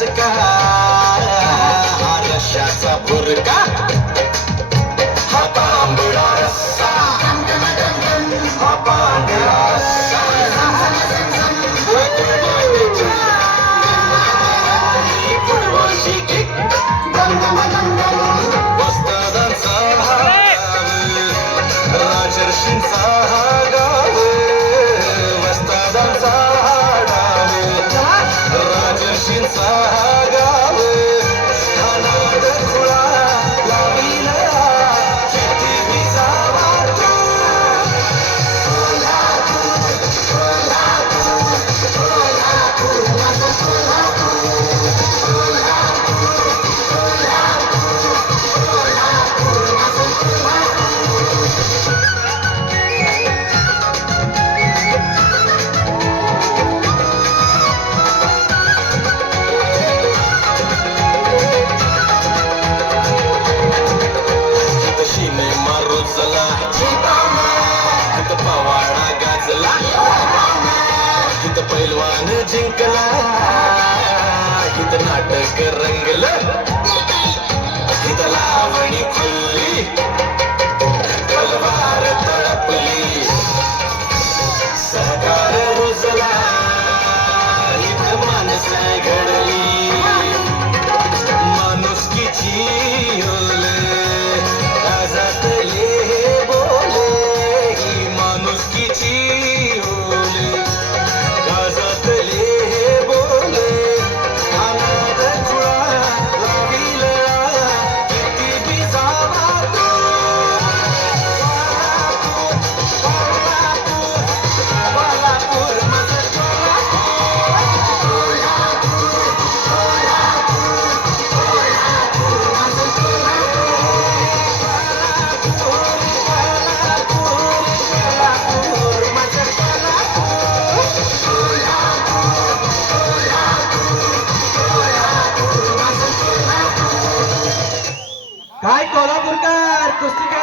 ठसका हा रश्याचा बुरका हा तांबडा रस्सा हा पांढरा रस्सा फुटबॉलची किक वस्तादांचा हा राजर्षींचा हा गाव वस्तादांचा हा डाव राजर्षींचा हा गाव हा नाद खुळा लावीला किती विसावा तू सिनेमा रोजला तिथं पवाडा गाजला तिथं पैलवान जिंकला तिथं नाटक रंगलं तिथं लावणी खुलली तलवार तळपली सहकार रुजला इथं माणसं घडली माणुसकीची ओल गाजातले बोले ही माणुसकीची ओल गाजातले बोले आनंद खुळा लाविला किती बिजावा तू कोल्हापूर माझं काय कोल्हापूरकर कुस्ती